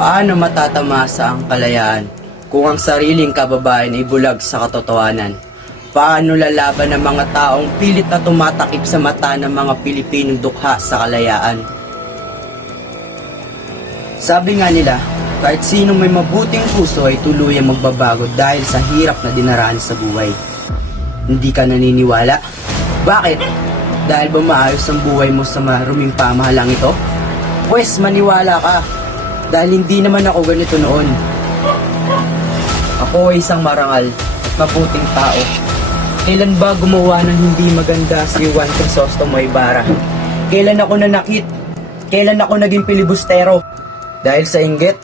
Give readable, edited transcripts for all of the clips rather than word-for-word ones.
Paano matatamasa ang kalayaan kung ang sariling kababayan ay bulag sa katotohanan? Paano lalaban ng mga taong pilit na tumatakip sa mata ng mga Pilipinong dukha sa kalayaan? Sabi nga nila, kahit sinong may mabuting puso ay tuluyang magbabago dahil sa hirap na dinaraan sa buhay. Hindi ka naniniwala? Bakit? Dahil ba maayos ang buhay mo sa maruming pamahalang ito? Pwes maniwala ka, dahil hindi naman ako ganito noon. Ako ay isang marangal at mabuting tao. Kailan ba gumawa ng hindi maganda si Juan Crisostomo Ibarra? Kailan ako nanakit? Kailan ako naging pilibustero? Dahil sa inggit,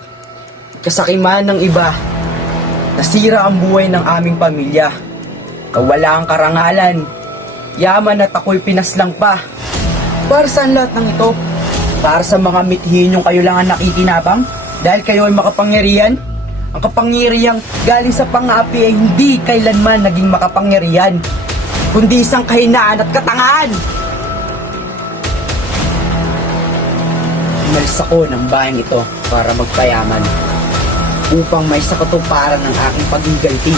kasakiman ng iba, nasira ang buhay ng aming pamilya. Nawala ang karangalan, yaman at ako'y pinaslang pa. Para saan lahat ng ito? Para sa mga mithinyong kayo lang ang nakikinabang? Dahil kayo ay makapangyarihan? Ang kapangyarihang galing sa pang-api ay hindi kailanman naging makapangyarihan, kundi isang kahinaan at katangahan. Umalis ako ng bayang ito para magpayaman, upang may sakatuparan ng aking paghiganti.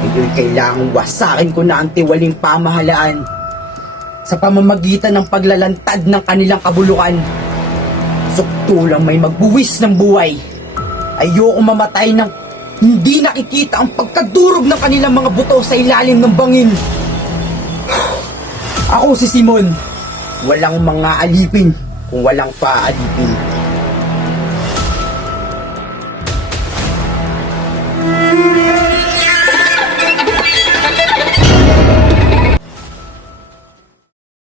Ngayon kailangang wasakin ko na ang tiwaling pamahalaan sa pamamagitan ng paglalantad ng kanilang kabulukan. Suktulang may magbuwis ng buhay. Ayoko mamatay ng hindi nakikita ang pagkadurog ng kanilang mga buto sa ilalim ng bangin. Ako si Simon. Walang mga alipin kung walang paalipin.